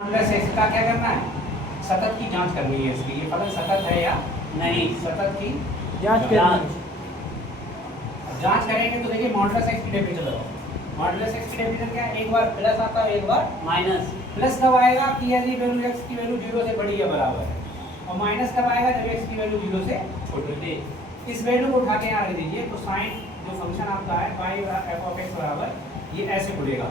Plus x का क्या करना है, सतत की जांच करनी है इसकी, ये फलन सतत है या नहीं, सतत की जांच जांच करेंगे तो देखिए मॉडुलस एक्स की डेफिनेशन लगाओ। मॉडुलस एक्स की डेफिनेशन क्या है, एक बार प्लस आता है एक बार माइनस। प्लस कब आएगा कि यदि वैल्यू एक्स की वैल्यू 0 से बड़ी या बराबर है, और माइनस कब आएगा जब एक्स की वैल्यू 0 से छोटी है। इस वैल्यू को उठा के यहाँ रख दीजिए तो साइन जो फंक्शन आपका है y f ऑफ x बराबर ये ऐसे खुलेगा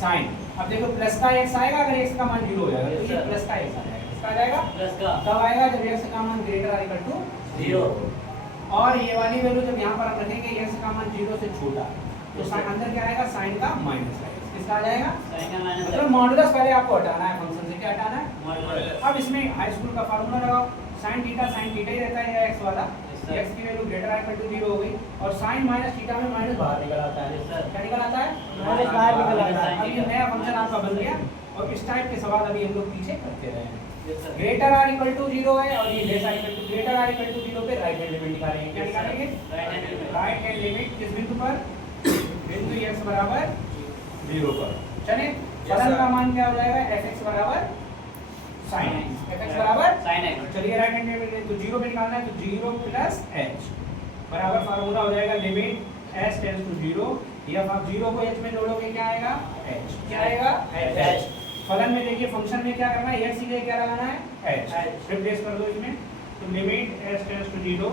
साइन। अब देखो प्लस का x आएगा अगर x का मान 0 हो जाएगा तो ये प्लस का x आ जाएगा। इसका आ जाएगा प्लस का कब आएगा जब x का मान ग्रेटर और इक्वल टू 0, और ये वाली वैल्यू जब यहाँ पर हम रखेंगे x का मान 0 से छोटा तो साइन अंदर क्या आएगा, साइन का माइनस आएगा। किसका आ जाएगा, साइन का माइनस। मतलब मॉडुलस पहले आपको हटाना है फंक्शन से, क्या हटाना है, मॉडुलस। अब इसमें हाई स्कूल का फार्मूला लगाओ, sin थीटा ही रहता है x वाला, x की वैल्यू ग्रेटर और इक्वल टू 0 हो गई, और sin माइनस थीटा में माइनस बाहर निकल आता है। क्या निकल आता है, माइनस बाहर निकल आता है। अब ये नया फंक्शन आपका बन गया, और इस टाइप के सवाल अभी हम लोग पीछे करते रहे हैं। ग्रेटर आर इक्वल टू 0 है और ये less or equal to greater or equal to 0 पे राइट हैंड लिमिट निकालेंगे। क्या निकालेंगे, राइट हैंड लिमिट किस बिंदु पर, बिंदु x बराबर 0 पर। चले फलन का मान क्या हो जाएगा, fx बराबर sin x, fx बराबर sin x। चलिए राइट हैंड लिमिट तो 0 पे निकालना है तो 0 प्लस h बराबर फार्मूला हो जाएगा लिमिट s टेंड्स टू 0, या आप 0 को h में जोड़ोगे क्या आएगा, h। क्या आएगा, h। फलन में देखिए फंक्शन में क्या करना है, x की जगह क्या लगाना है, h। रिप्लेस कर दो इसमें तो लिमिट s टेंड्स टू 0,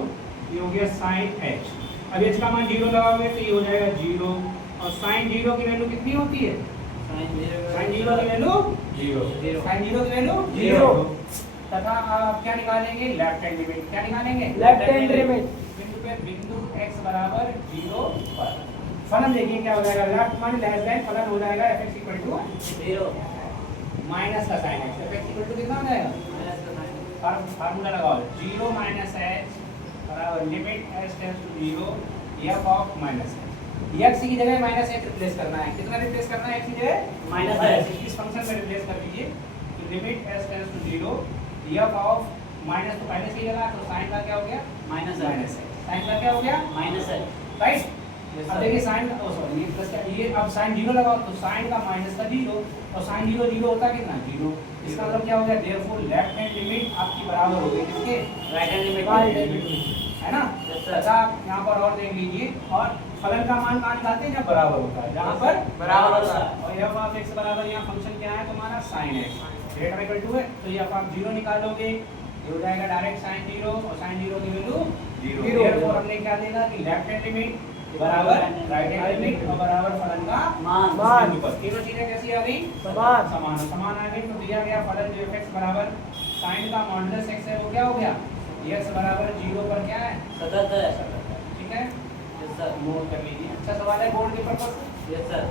ये हो गया sin h। अब h का मान 0 लगाओगे तो ये हो जाएगा 0, और sin 0 की वैल्यू कितनी होती है, sin 0 की वैल्यू 0, sin 0 की वैल्यू 0। तथा आप क्या निकालेंगे, लेफ्ट हैंड लिमिट। क्या निकालेंगे, लेफ्ट हैंड लिमिट बिंदु पे बिंदु x बराबर 0 पर। फलन देखिए क्या हो जाएगा, लेफ्ट मान लेस देन फलन हो जाएगा fx इक्वल टू 0 माइनस का sin x। fx equal to कितना हो जाएगा, माइनस का sin। फार्मूला लगाओ 0 माइनस h बराबर लिमिट s tends to 0 f of minus h। x की जगह माइनस h रिप्लेस करना है, कितना रिप्लेस करना है, x की जगह माइनस h इस फंक्शन में रिप्लेस कर दीजिए तो limit s tends to 0 f of minus तो पहले से ही लगा तो sin का क्या हो गया, माइनस है। sin का क्या हो गया, माइनस है, राइट। अब देखिए sin का सॉरी ये प्लस का, ये अब sin 0 लगाओ तो sin का माइनस का 0, और sin 0 0 होता है कितना, 0। इसका मतलब क्या हो गया, देयरफॉर लेफ्ट हैंड लिमिट आपकी बराबर हो गई किसके, राइट हैंड लिमिट, है ना। अच्छा यहाँ पर और देख लीजिए, और फलन का मान कहाँ निकालते हैं, जब बराबर होता है, जहाँ पर बराबर होता है। और f ऑफ x बराबर यहाँ फंक्शन क्या है तुम्हारा, sin x greater equal to है तो ये आप 0 निकालोगे, ये हो जाएगा डायरेक्ट sin 0, और sin 0 की वैल्यू 0। देयरफॉर हमने क्या देखा कि लेफ्ट हैंड लिमिट बराबर राइट हैंड लिमिट और बराबर फलन का मान। तीनों चीजें कैसी आ गई, समान समान आ गई। तो दिया गया फलन जो fx बराबर sin का मॉडुलस x है वो क्या हो गया, x बराबर 0 पर क्या है, सतत है। ठीक है, यस सर, नोट कर लीजिए। अच्छा सवाल है बोर्ड के पर्पस से, यस सर।